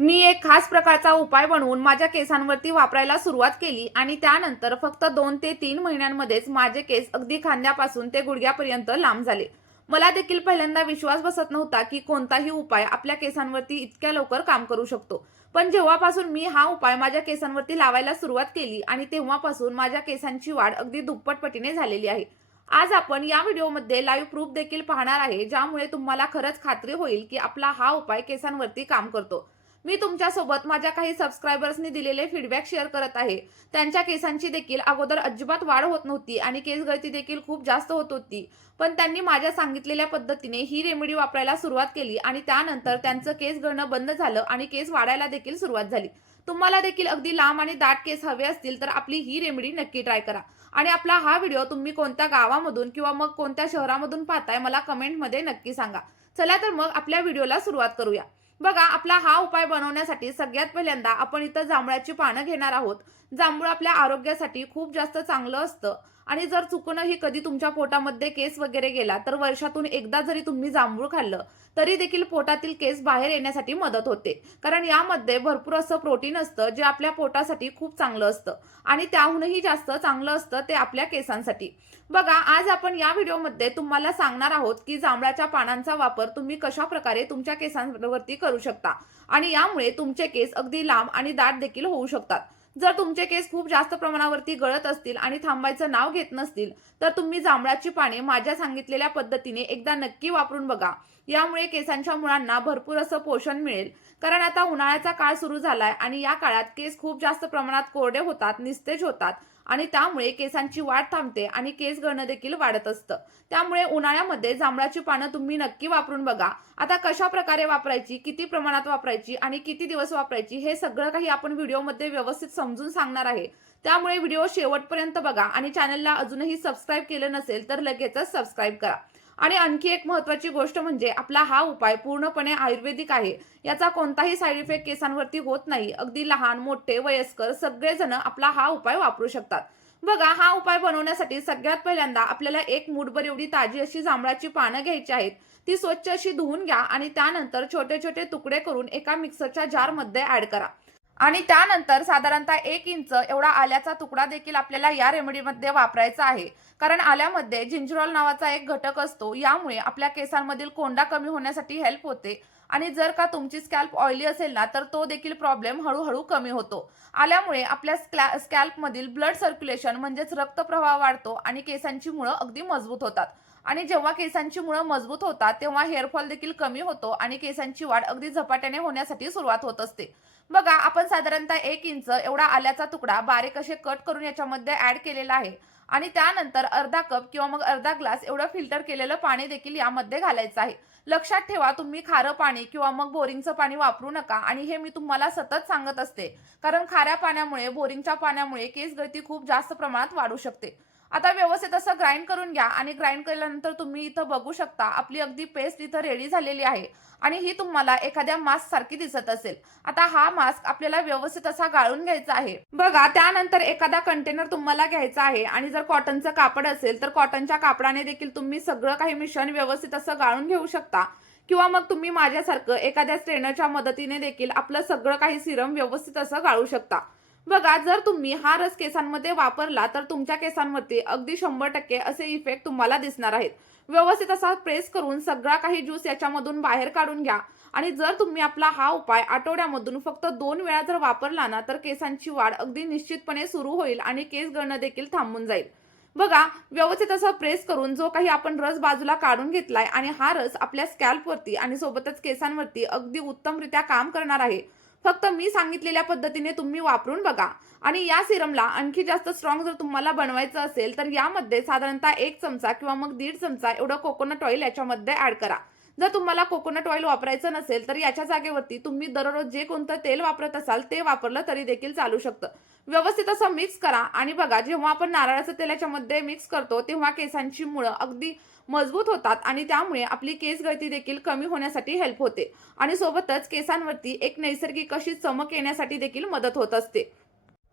मी एक खास प्रकारचा उपाय बनवून माझ्या केसांवरती वापरायला सुरुवात केली आणि त्यानंतर फक्त 2 ते 3 महिन्यांमध्येच माझे केस अगदी खांद्यापासून ते गुडघ्यापर्यंत लांब झाले. मला देखील पहिल्यांदा विश्वास बसत नव्हता की कोणताही उपाय आपल्या केसांवरती इतक्या लवकर काम करू शकतो. पण जेव्हापासून मी हा उपाय माझ्या केसांवरती लावायला सुरुवात केली आणि तेव्हापासून माझ्या केसांची वाढ अगदी दुप्पट पटीने झालेली आहे. आज आपण या व्हिडिओमध्ये लाईव्ह प्रूफ देखील पाहणार आहे, ज्यामुळे तुम्हाला खरंच खात्री होईल की आपला हा उपाय केसांवरती काम करतो. मी तुमच्यासोबत माझ्या काही सबस्क्रायबर्सनी दिलेले फीडबॅक शेअर करत आहे. त्यांच्या केसांची देखील अगोदर अजिबात वाढ होत नव्हती आणि केस गळती देखील खूप जास्त होत होती. पण त्यांनी माझ्या सांगितलेल्या पद्धतीने ही रेमेडी वापरायला सुरुवात केली आणि त्यानंतर त्यांचं केस गळणं बंद झालं आणि केस वाढायला देखील सुरुवात झाली. तुम्हाला देखील अगदी लांब आणि दाट केस हवे असतील तर आपली ही रेमेडी नक्की ट्राय करा. आणि आपला हा व्हिडिओ तुम्ही कोणत्या गावामधून किंवा मग कोणत्या शहरामधून पाहताय मला कमेंटमध्ये नक्की सांगा. चला तर मग आपल्या व्हिडिओला सुरुवात करूया. बघा, आपला हा उपाय बनवण्यासाठी सगळ्यात पहिल्यांदा आपण इथं जांभळाची पानं घेणार आहोत. जांभूळ आपल्या आरोग्यासाठी खूप जास्त चांगलं असतं आणि जर चुकूनही कधी तुमच्या पोटामध्ये केस वगैरे गेला तर वर्षातून एकदा जरी तुम्ही जांभूळ खाल्लं तरी देखील पोटातील केस बाहेर येण्यासाठी मदत होते. कारण यामध्ये भरपूर असं प्रोटीन असतं जे आपल्या पोटासाठी खूप चांगलं असतं आणि त्याहूनही जास्त चांगलं असतं ते आपल्या केसांसाठी. बघा, आज आपण या व्हिडिओमध्ये तुम्हाला सांगणार आहोत की जांभळाच्या पानांचा वापर तुम्ही कशा प्रकारे तुमच्या केसांवरती करू शकता आणि यामुळे तुमचे केस अगदी लांब आणि दाट देखील होऊ शकतात. जर तुमचे केस खूप जास्त प्रमाणावरती गळत असतील आणि थांबायचं नाव घेत नसतील तर तुम्ही जांभळाची पाने माझ्या सांगितलेल्या पद्धतीने एकदा नक्की वापरून बघा. यामुळे केसांच्या मुळांना भरपूर असं पोषण मिळेल. कारण आता उन्हाळ्याचा काळ सुरू झालाय आणि या काळात केस खूप जास्त प्रमाणात कोरडे होतात, निस्तेज होतात आणि त्यामुळे केसांची वाढ थांबते आणि केस गळणं देखील वाढत असतं. त्यामुळे उन्हाळ्यामध्ये जांभळाची पानं तुम्ही नक्की वापरून बघा. आता कशा प्रकारे वापरायची, किती प्रमाणात वापरायची आणि किती दिवस वापरायची हे सगळं काही आपण व्हिडिओमध्ये व्यवस्थित समजून सांगणार आहे. त्यामुळे व्हिडिओ शेवटपर्यंत बघा आणि चॅनलला अजूनही सबस्क्राईब केलं नसेल तर लगेचच सबस्क्राईब करा. आणि आणखी एक महत्त्वाची गोष्ट म्हणजे आपला हा उपाय पूर्णपणे आयुर्वेदिक आहे. याचा कोणताही साईड इफेक्ट केसांवरती होत नाही. अगदी लहान, मोठे, वयस्कर सगळेजण आपला हा उपाय वापरू शकतात. बघा, हा उपाय बनवण्यासाठी सगळ्यात पहिल्यांदा आपल्याला 1 मूठभर एवढी ताजी अशी जांभळाची पानं घ्यायची आहेत. ती स्वच्छ अशी धुवून घ्या आणि त्यानंतर छोटे छोटे तुकडे करून एका मिक्सरच्या जारमध्ये ऍड करा. आणि त्यानंतर साधारणतः 1 इंच एवढा आल्याचा तुकडा देखील आपल्याला या रेमेडीमध्ये वापरायचा आहे. कारण आल्यामध्ये जिंजरॉल नावाचा एक घटक असतो. यामुळे आपल्या केसांमधील कोंडा कमी होण्यासाठी हेल्प होते आणि जर का तुमची स्कॅल्प ऑइली असेल ना तर तो देखील प्रॉब्लेम हळूहळू कमी होतो. आल्यामुळे आपल्या स्कॅल्पमधील ब्लड सर्क्युलेशन म्हणजेच रक्तप्रवाह वाढतो आणि केसांची मुळं अगदी मजबूत होतात. आणि जेव्हा केसांची मुळं मजबूत होतात तेव्हा हेअरफॉल देखील कमी होतो आणि केसांची वाढ अगदी झपाट्याने होण्यासाठी सुरुवात होत असते. बघा, आपण साधारणतः 1 इंच एवढा आल्याचा तुकडा बारीक असे कट करून याच्यामध्ये ऍड केलेला आहे आणि त्यानंतर अर्धा कप किंवा मग अर्धा ग्लास एवढं फिल्टर केलेलं पाणी देखील यामध्ये घालायचं आहे. लक्षात ठेवा, तुम्ही खारं पाणी किंवा मग बोरिंगचं पाणी वापरू नका आणि हे मी तुम्हाला सतत सांगत असते. कारण खाऱ्या पाण्यामुळे, बोरिंगच्या पाण्यामुळे केस गळती खूप जास्त प्रमाणात वाढू शकते. आता व्यवस्थित असं ग्राइंड करून घ्या आणि ग्राइंड केल्यानंतर तुम्ही इथं बघू शकता आपली अगदी पेस्ट इथं रेडी झालेली आहे आणि ही तुम्हाला एखाद्या मास्क सारखी दिसत असेल. आता हा मास्क आपल्याला व्यवस्थित असा गाळून घ्यायचा आहे. बघा, त्यानंतर एखादा कंटेनर तुम्हाला घ्यायचा आहे आणि जर कॉटनचं कापड असेल तर कॉटनच्या कापडाने देखील तुम्ही सगळं काही मिश्रण व्यवस्थित असं गाळून घेऊ शकता किंवा मग तुम्ही माझ्यासारखं एखाद्या स्ट्रेनरच्या मदतीने देखील आपलं सगळं काही सिरम व्यवस्थित असं गाळू शकता. बघा, जर तुम्ही हा रस केसांमध्ये वापरला तर तुमच्या केसांवरती अगदी 100% असे इफेक्ट तुम्हाला दिसणार आहेत. व्यवस्थित असा प्रेस करून सगळा काही ज्यूस याच्यामधून बाहेर काढून घ्या आणि जर तुम्ही आपला हा उपाय आठवड्यामधून फक्त 2 वेळा जर वापरला ना तर केसांची वाढ अगदी निश्चितपणे सुरू होईल आणि केस गळणं देखील थांबून जाईल. बघा, व्यवस्थित असं प्रेस करून जो काही आपण रस बाजूला काढून घेतलाय आणि हा रस आपल्या स्कॅल्पवरती आणि सोबतच केसांवरती अगदी उत्तमरित्या काम करणार आहे. फक्त मी सांगितलेल्या पद्धतीने तुम्ही वापरून बघा. आणि या सिरमला आणखी जास्त स्ट्रॉंग जर तुम्हाला बनवायचं असेल तर यामध्ये साधारणतः 1 चमचा किंवा मग 1.5 चमचा एवढं कोकोनट ऑइल याच्यामध्ये ऍड करा. जर तुम्हाला कोकोनट ऑइल वापरायचं नसेल तर याच्या जागेवरती तुम्ही दररोज जे कोणतं तेल वापरत असाल ते वापरलं तरी देखील चालू शकतं. व्यवस्थित असं मिक्स करा आणि बघा, जेव्हा आपण नारळाचं तेल याच्यामध्ये मिक्स करतो तेव्हा केसांची मुळं अगदी मजबूत होतात आणि त्यामुळे आपली केस गळती देखील कमी होण्यासाठी हेल्प होते आणि सोबतच केसांवरती एक नैसर्गिक अशी चमक येण्यासाठी देखील मदत होत असते.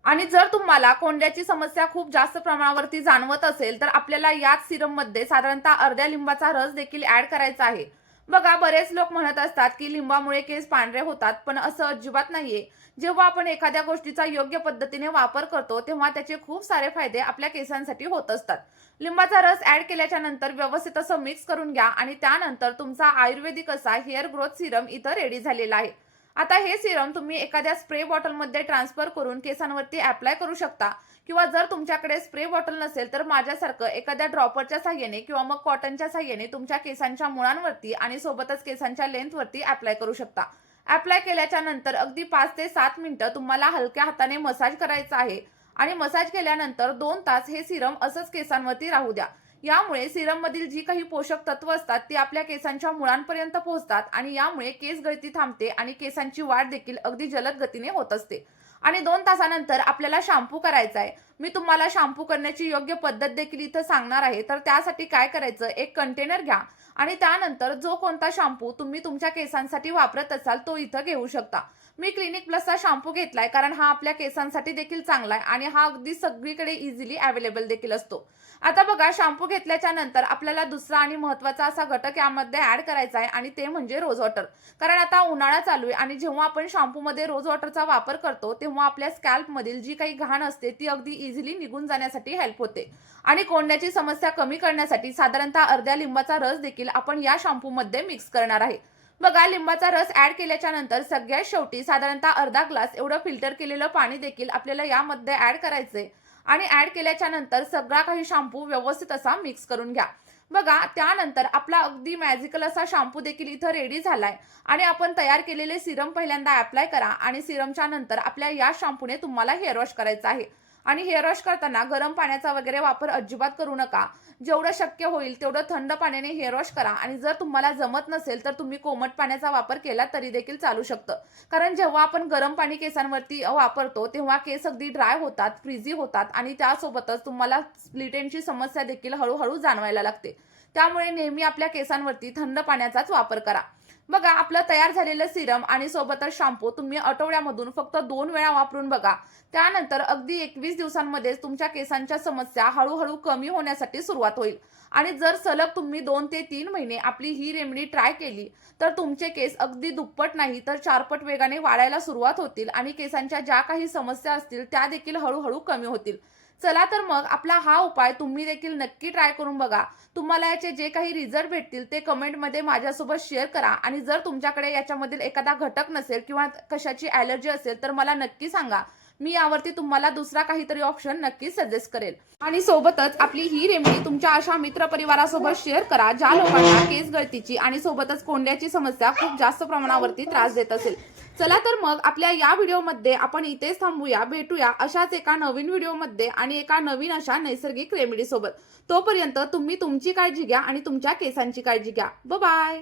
आणि जर तुम्हाला कोंड्याची समस्या खूप जास्त प्रमाणावरती जाणवत असेल तर आपल्याला याच सिरममध्ये साधारणतः अर्ध्या लिंबाचा रस देखील ऍड करायचा आहे. बघा, बरेच लोक म्हणत असतात की लिंबामुळे केस पांढरे होतात, पण असं अजिबात नाहीये. जेव्हा आपण एखाद्या गोष्टीचा योग्य पद्धतीने वापर करतो तेव्हा त्याचे खूप सारे फायदे आपल्या केसांसाठी होत असतात. लिंबाचा रस ऍड केल्याच्या नंतर व्यवस्थित असं मिक्स करून घ्या आणि त्यानंतर तुमचा आयुर्वेदिक असा हेअर ग्रोथ सिरम इथं रेडी झालेला आहे. आता हे सिरम तुम्ही एखाद्या स्प्रे बॉटलमध्ये ट्रान्सफर करून केसांवरती अप्लाय करू शकता, किंवा जर तुमच्याकडे स्प्रे बॉटल नसेल तर माझ्यासारखं एखाद्या ड्रॉपरच्या साहाय्याने किंवा मग कॉटनच्या साहाय्याने तुमच्या केसांच्या मुळांवरती आणि सोबतच केसांच्या लेंथवरती अप्लाय करू शकता. अप्लाय केल्याच्या नंतर अगदी 5 ते 7 मिनिटं तुम्हाला हलक्या हाताने मसाज करायचा आहे आणि मसाज केल्यानंतर 2 तास हे सिरम असंच केसांवरती राहू द्या. यामुळे सिरम मधील जी काही पोषक तत्व असतात ती आपल्या केसांच्या मुळांपर्यंत पोहोचतात आणि यामुळे केस गळती थांबते आणि केसांची वाढ देखील अगदी जलद गतीने होत असते. आणि 2 तासानंतर आपल्याला शॅम्पू करायचा आहे. मी तुम्हाला शॅम्पू करण्याची योग्य पद्धत देखील इथं सांगणार आहे. तर त्यासाठी काय करायचं, एक कंटेनर घ्या आणि त्यानंतर जो कोणता शॅम्पू तुम्ही तुमच्या केसांसाठी वापरत असाल तो इथं घेऊ शकता. मी क्लिनिक प्लसचा शॅम्पू घेतलाय कारण हा आपल्या केसांसाठी देखील चांगला आहे आणि हा अगदी सगळीकडे इझिली अवेलेबल देखील असतो. आता बघा, शॅम्पू घेतल्याच्या नंतर आपल्याला दुसरा आणि महत्त्वाचा असा घटक यामध्ये ऍड करायचा आहे आणि ते म्हणजे रोज वॉटर. कारण आता उन्हाळा चालू आहे आणि जेव्हा आपण शॅम्पूमध्ये रोज वॉटरचा वापर करतो तेव्हा आपल्या स्कॅल्पमधील जी काही घाण असते ती अगदी इझिली निघून जाण्यासाठी हेल्प होते. आणि कोंड्याची समस्या कमी करण्यासाठी साधारणतः अर्ध्या लिंबाचा रस देखील आपण या शॅम्पूमध्ये मिक्स करणार आहे. बघा, लिंबाचा रस ऍड केल्याच्या नंतर सगळ्यात शेवटी साधारणतः अर्धा ग्लास एवढं फिल्टर केलेलं पाणी देखील आपल्याला यामध्ये ऍड करायचंय आणि ऍड केल्याच्या नंतर सगळा काही शॅम्पू व्यवस्थित असा मिक्स करून घ्या. बघा, त्यानंतर आपला अगदी मॅजिकल असा शॅम्पू देखील इथं रेडी झालाय आणि आपण तयार केलेले सिरम पहिल्यांदा अप्लाय करा आणि सिरमच्या नंतर आपल्या या शॅम्पूने तुम्हाला हेअर वॉश करायचा आहे. आणि हेअर वॉश करताना गरम पाण्याचा वगैरे वापर अजिबात करू नका. जेवढं शक्य होईल तेवढं थंड पाण्याने हेअर वॉश करा आणि जर तुम्हाला जमत नसेल तर तुम्ही कोमट पाण्याचा वापर केला तरी देखील चालू शकतं. कारण जेव्हा आपण गरम पाणी केसांवरती वापरतो तेव्हा केस अगदी ड्राय होतात, फ्रीझी होतात आणि त्यासोबतच तुम्हाला स्प्लिट एंडची समस्या देखील हळूहळू जाणवायला लागते. त्यामुळे नेहमी आपल्या केसांवरती थंड पाण्याचाच वापर करा. बघा, आपलं तयार झालेलं सिरम आणि सोबतच शॅम्पू तुम्ही आठवड्यामधून फक्त 2 वेळा वापरून बघा. त्यानंतर अगदी 21 दिवसांमध्येच तुमच्या केसांच्या समस्या हळूहळू कमी होण्यासाठी सुरुवात होईल. आणि जर सलग तुम्ही 2 ते 3 महिने आपली ही रेमेडी ट्राय केली तर तुमचे केस अगदी दुप्पट नाही तर 4 पट वेगाने वाढायला सुरुवात होतील आणि केसांच्या ज्या काही समस्या असतील त्या देखील हळूहळू कमी होतील. चला तर मग आपला हा उपाय तुम्ही देखील नक्की ट्राय करून बघा. तुम्हाला याचे जे काही रिझल्ट भेटतील ते कमेंटमध्ये माझ्यासोबत शेअर करा आणि जर तुमच्याकडे याच्यामधील एखादा घटक नसेल किंवा कशाची ॲलर्जी असेल तर मला नक्की सांगा. मी यावरती तुम्हाला दुसरा काहीतरी ऑप्शन नक्की सजेस्ट करेल. आणि सोबतच आपली ही रेमेडी तुमच्या अशा मित्रपरिवारासोबत शेअर करा ज्या लोकांना केस गळतीची आणि सोबतच कोंड्याची समस्या खूप जास्त प्रमाणावरती त्रास देत असेल. चला तर मग आपल्या या व्हिडिओमध्ये आपण इथेच थांबूया. भेटूया अशाच एका नवीन व्हिडिओमध्ये आणि एका नवीन अशा नैसर्गिक रेमेडी सोबत. तोपर्यंत तुम्ही तुमची काळजी घ्या आणि तुमच्या केसांची काळजी घ्या. Bye bye.